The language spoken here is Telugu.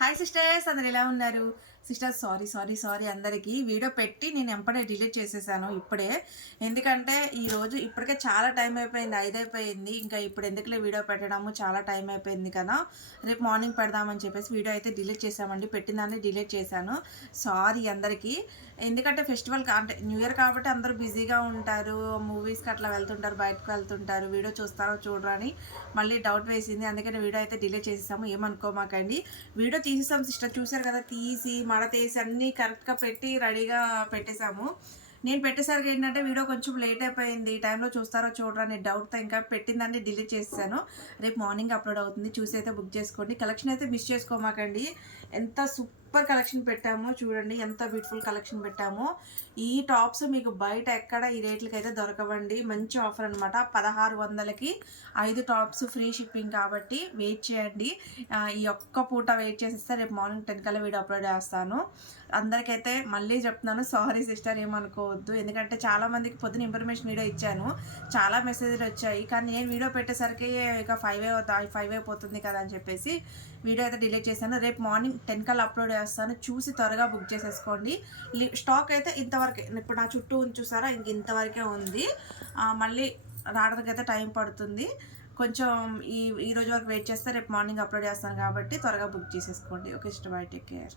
హాయ్ సిస్టర్స్, అందరు ఎలా ఉన్నారు? సిస్టర్స్, సారీ సారీ సారీ అందరికీ వీడియో పెట్టి నేను ఎంపడే డిలీట్ చేసేసాను ఇప్పుడే. ఎందుకంటే ఈరోజు ఇప్పటికే చాలా టైం అయిపోయింది, 5 అయిపోయింది. ఇంకా ఇప్పుడు ఎందుకులే వీడియో పెట్టడము, చాలా టైం అయిపోయింది కదా, రేపు మార్నింగ్ పెడదామని చెప్పేసి వీడియో అయితే డిలీట్ చేసామండి. పెట్టిందాన్ని డిలీట్ చేశాను. సారీ అందరికీ. ఎందుకంటే ఫెస్టివల్ అంటే న్యూ ఇయర్ కాబట్టి అందరూ బిజీగా ఉంటారు, మూవీస్కి అట్లా వెళ్తుంటారు, బయటకు వెళ్తుంటారు. వీడియో చూస్తారో చూడరా అని మళ్ళీ డౌట్ వేసింది. అందుకని వీడియో అయితే డిలీట్ చేసేసాము, ఏమనుకోమాకండి. వీడియో తీసేసాం సిస్టర్, చూసారు కదా, తీసి మడతేసి అన్నీ కరెక్ట్గా పెట్టి రెడీగా పెట్టేశాము. నేను పెట్టేసరికి ఏంటంటే వీడియో కొంచెం లేట్ అయిపోయింది, ఈ టైంలో చూస్తారో చూడరా అనే డౌట్తో ఇంకా పెట్టిందాన్ని డిలీట్ చేసేసాను. రేపు మార్నింగ్ అప్లోడ్ అవుతుంది, చూసి అయితే బుక్ చేసుకోండి. కలెక్షన్ అయితే మిస్ చేసుకోమాకండి. ఎంత సూపర్ కలెక్షన్ పెట్టామో చూడండి, ఎంత బ్యూటిఫుల్ కలెక్షన్ పెట్టామో. ఈ టాప్స్ మీకు బయట ఎక్కడ ఈ రేట్లకి అయితే దొరకవండి. మంచి ఆఫర్ అనమాట. 1600కి 5 టాప్స్, ఫ్రీ షిప్పింగ్. కాబట్టి వెయిట్ చేయండి. ఈ ఒక్క పూట వెయిట్ చేసేస్తే రేపు మార్నింగ్ 10 కల్లా వీడియో అప్లోడ్ చేస్తాను. అందరికైతే మళ్ళీ చెప్తున్నాను, సారీ సిస్టర్ ఏమనుకోవద్దు. ఎందుకంటే చాలామందికి పొద్దున ఇన్ఫర్మేషన్ వీడియో ఇచ్చాను, చాలా మెసేజ్లు వచ్చాయి. కానీ నేను వీడియో పెట్టేసరికి ఇక 5 అయిపోతుంది కదా అని చెప్పేసి వీడియో అయితే డిలీట్ చేశాను. రేపు మార్నింగ్ 10 కల్లా అప్లోడ్ చేస్తాను, చూసి త్వరగా బుక్ చేసేసుకోండి. స్టాక్ అయితే ఇంతవరకే, ఇప్పుడు నా చుట్టూ చూసారా, ఇంతవరకే ఉంది. మళ్ళీ రావడానికి అయితే టైం పడుతుంది కొంచెం. ఈ రోజు వరకు వెయిట్ చేస్తే రేపు మార్నింగ్ అప్లోడ్ చేస్తాను కాబట్టి త్వరగా బుక్ చేసేసుకోండి. ఓకే, ఇష్టం. By, take care.